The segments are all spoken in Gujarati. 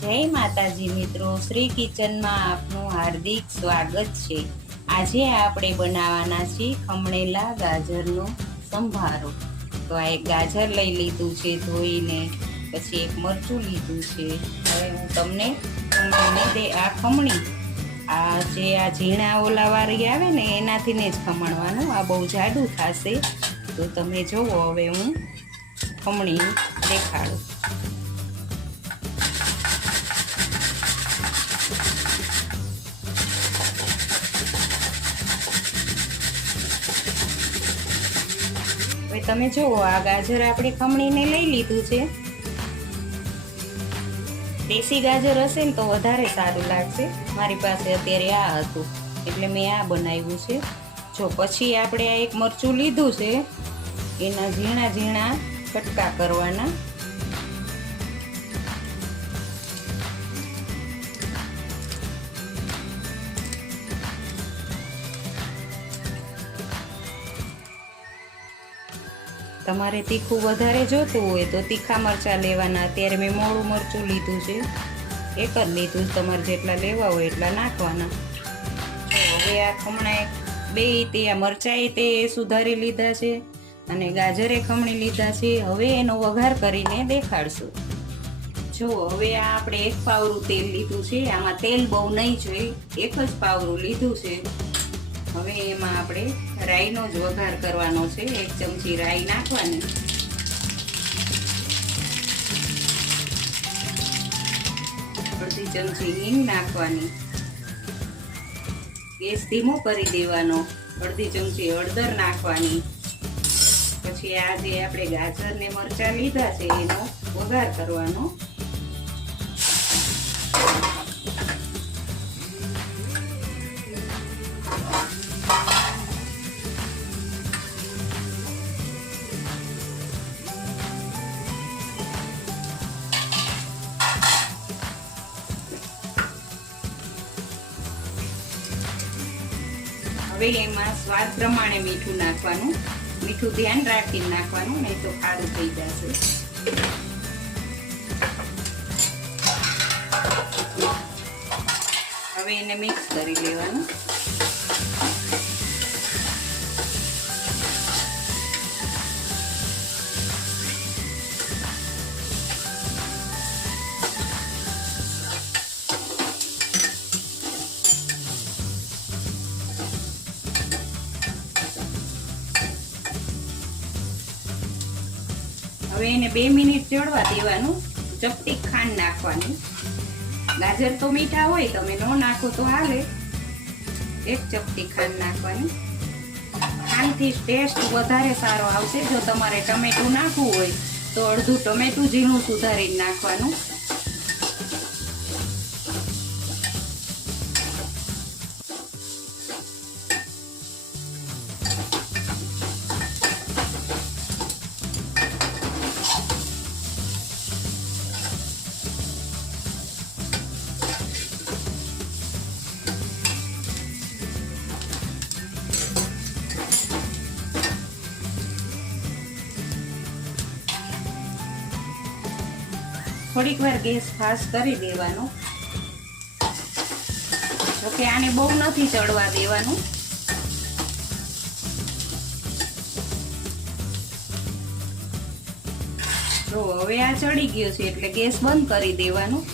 જય માતાજી મિત્રો, શ્રી કિચનમાં આપનું હાર્દિક સ્વાગત છે। આજે આપણે બનાવવાના છીએ ખમણેલા ગાજરનો સંભારો। તો આ એક ગાજર લઈ લીધું છે ધોઈને, પછી એક મરચું લીધું છે। હવે હું તમને ખમણી આ જે આ ઝીણા ઓલાવાળી આવે ને એનાથી ને જ ખમણવાનું, આ બહુ જાડું થશે। તો તમે જુઓ, હવે હું ખમણી દેખાડું। હવે તમે જુઓ, આ ગાજર આપણે ખમણીને લઈ લીધું છે। દેશી ગાજર હશે ને તો વધારે સારું લાગશે। મારી પાસે અત્યારે આ હતું એટલે મેં આ બનાવ્યું છે। જો પછી આપણે આ એક મરચું લીધું છે, એના ઝીણા ઝીણા કટકા કરવાના। તમારે તીખું વધારે જોતું હોય તો તીખા મરચાં લેવાના। અત્યારે મેં મોળું મરચું લીધું છે, એક જ લીધું, તમારે જેટલા લેવા હોય એટલા નાખવાના। હવે આ ખમણા બે તે આ મરચાંય તે સુધારી લીધા છે અને ગાજરે ખમણી લીધા છે। હવે એનો વઘાર કરીને દેખાડશું। જો હવે આ આપણે એક પાવરું તેલ લીધું છે, આમાં તેલ બહુ નહીં જોઈએ, એક જ પાવરું લીધું છે। હવે એમાં આપણે રાઈનો જ વઘાર કરવાનો છે। એક ચમચી રાઈ નાખવાની, અડધી ચમચી હિંગ નાખવાની, ગેસ ધીમો કરી દેવાનો, અડધી ચમચી હળદર નાખવાની। પછી આ જે આપણે ગાજર ને મરચાં લીધા છે એનો વઘાર કરવાનો। હવે એમાં સ્વાદ પ્રમાણે મીઠું નાખવાનું, મીઠું ધ્યાન રાખીને નાખવાનું, નહીં તો ખારું થઈ જશે। હવે એને મિક્સ કરી લેવાનું। હવે એને 2 મિનિટ ચડવા દેવાનું। ચપટી ખાંડ નાખવાની, ગાજર તો મીઠા હોય, તમે ન નાખો તો હાલે, એક ચપટી ખાંડ નાખવાની। ખાંડથી ટેસ્ટ વધારે સારો આવશે। જો તમારે ટમેટું નાખવું હોય તો અડધું ટમેટું ઝીણું સુધારીને નાખવાનું। થોડીક વાર ગેસ ફાસ્ટ કરી દેવાનો। જોકે આને બહુ નથી ચડવા દેવાનું। તો હવે આ ચડી ગયો છે એટલે ગેસ બંધ કરી દેવાનું।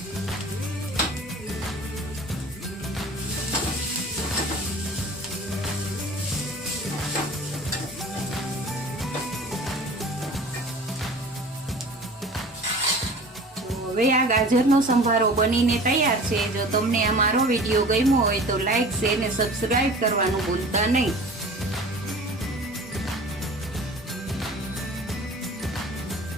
હવે આ ગાજરનો સંભારો બનીને તૈયાર છે। જો તમને આ મારો વિડીયો ગમ્યો હોય તો લાઈક, શેર અને સબસ્ક્રાઇબ કરવાનું ભૂલતા નહીં।